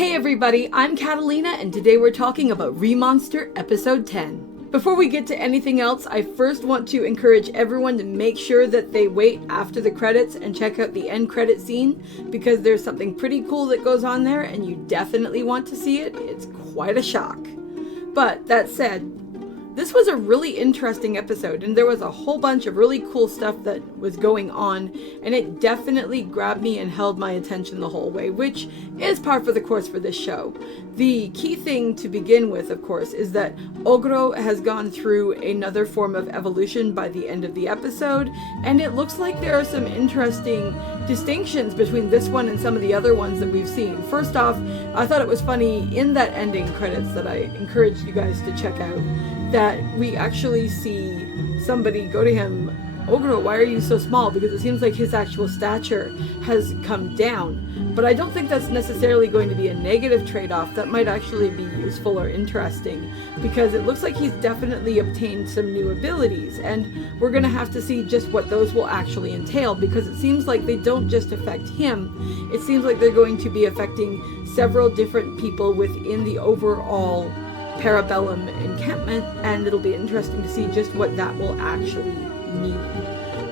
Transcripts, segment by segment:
Hey everybody, I'm Katallina, and today we're talking about Remonster Episode 10. Before we get to anything else, I first want to encourage everyone to make sure that they wait after the credits and check out the end credit scene, because there's something pretty cool that goes on there and you definitely want to see it. It's quite a shock. But that said, this was a really interesting episode, and there was a whole bunch of really cool stuff that was going on, and it definitely grabbed me and held my attention the whole way, which is par for the course for this show. The key thing to begin with, of course, is that Ogrou has gone through another form of evolution by the end of the episode, and it looks like there are some interesting distinctions between this one and some of the other ones that we've seen. First off, I thought it was funny in that ending credits that I encouraged you guys to check out, that we actually see somebody go to him, Ogrou, why are you so small? Because it seems like his actual stature has come down. But I don't think that's necessarily going to be a negative trade-off. That might actually be useful or interesting, because it looks like he's definitely obtained some new abilities, and we're going to have to see just what those will actually entail, because it seems like they don't just affect him. It seems like they're going to be affecting several different people within the overall Parabellum encampment, and it'll be interesting to see just what that will actually mean.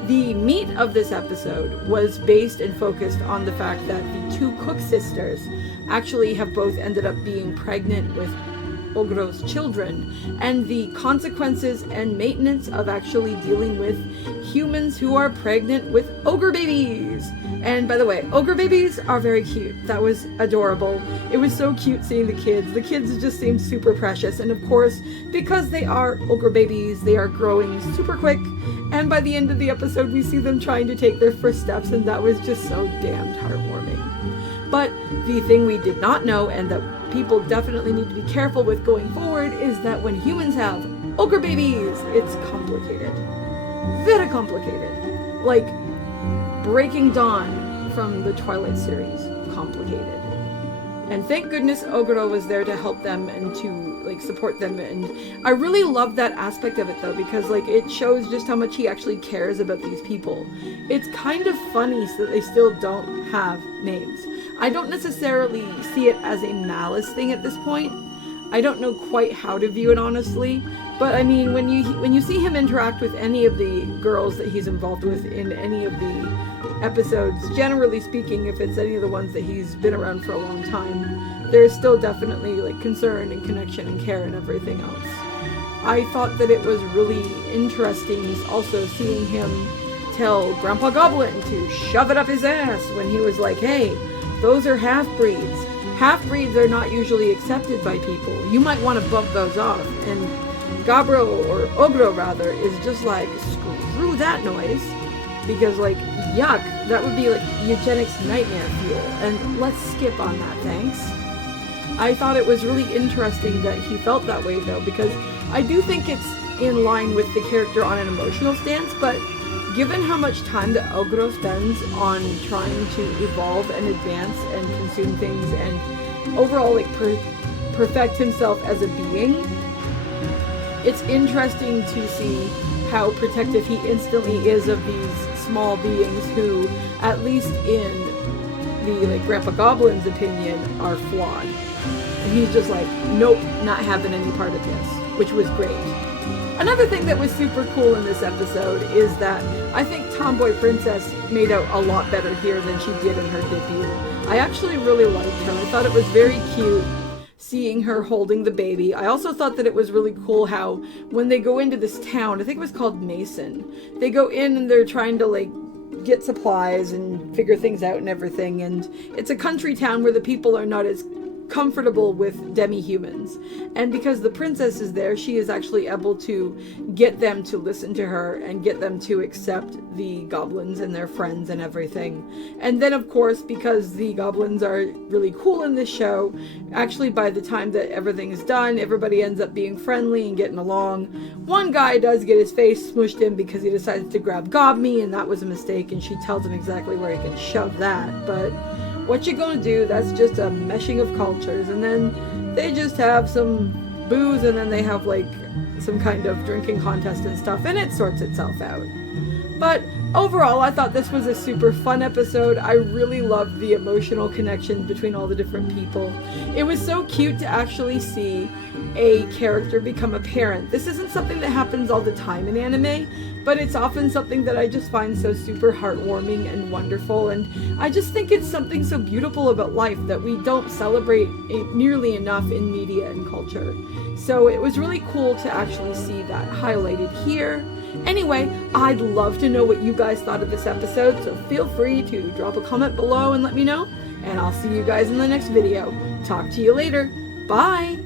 The meat of this episode was based and focused on the fact that the two Cook sisters actually have both ended up being pregnant with Ogrou's children, and the consequences and maintenance of actually dealing with humans who are pregnant with ogre babies. And by the way, ogre babies are very cute. That was adorable. It was so cute seeing the kids. The kids just seemed super precious, and of course, because they are ogre babies, they are growing super quick, and by the end of the episode we see them trying to take their first steps, and that was just so damned heartwarming. But the thing we did not know, and that people definitely need to be careful with going forward, is that when humans have ogre babies, it's complicated. Very complicated. Like Breaking Dawn from the Twilight series. Complicated. And thank goodness Ogrou was there to help them and to support them, and I really love that aspect of it though, because it shows just how much he actually cares about these people. It's kind of funny that they still don't have names. I don't necessarily see it as a malice thing at this point. I don't know quite how to view it honestly, but I mean, when you see him interact with any of the girls that he's involved with in any of the episodes, generally speaking, if it's any of the ones that he's been around for a long time, there's still definitely concern and connection and care and everything else. I thought that it was really interesting also seeing him tell Grandpa Goblin to shove it up his ass when he was like, hey, those are half-breeds. Half-breeds are not usually accepted by people. You might want to bump those off. And Ogrou rather, is just like, screw that noise. Because yuck, that would be eugenics nightmare fuel. And let's skip on that, thanks. I thought it was really interesting that he felt that way though, because I do think it's in line with the character on an emotional stance, but given how much time that Ogrou spends on trying to evolve and advance and consume things and overall perfect himself as a being, it's interesting to see how protective he instantly is of these small beings who, at least in the Grandpa Goblin's opinion, are flawed. And he's just like, nope, not having any part of this, which was great. Another thing that was super cool in this episode is that I think Tomboy Princess made out a lot better here than she did in her debut. I actually really liked her. I thought it was very cute seeing her holding the baby. I also thought that it was really cool how when they go into this town, I think it was called Mason, they go in and they're trying to get supplies and figure things out and everything, and it's a country town where the people are not as comfortable with demi-humans, and because the princess is there, she is actually able to get them to listen to her and get them to accept the goblins and their friends and everything. And then of course, because the goblins are really cool in this show, actually by the time that everything is done, everybody ends up being friendly and getting along. One guy does get his face smushed in because he decides to grab Gobme, and that was a mistake, and she tells him exactly where he can shove that, but what you gonna do? That's just a meshing of cultures. And then they just have some booze, and then they have some kind of drinking contest and stuff, and it sorts itself out. But overall, I thought this was a super fun episode. I really loved the emotional connection between all the different people. It was so cute to actually see a character become a parent. This isn't something that happens all the time in anime, but it's often something that I just find so super heartwarming and wonderful, and I just think it's something so beautiful about life that we don't celebrate nearly enough in media and culture. So it was really cool to actually see that highlighted here. Anyway, I'd love to know what you guys thought of this episode, so feel free to drop a comment below and let me know, and I'll see you guys in the next video. Talk to you later. Bye!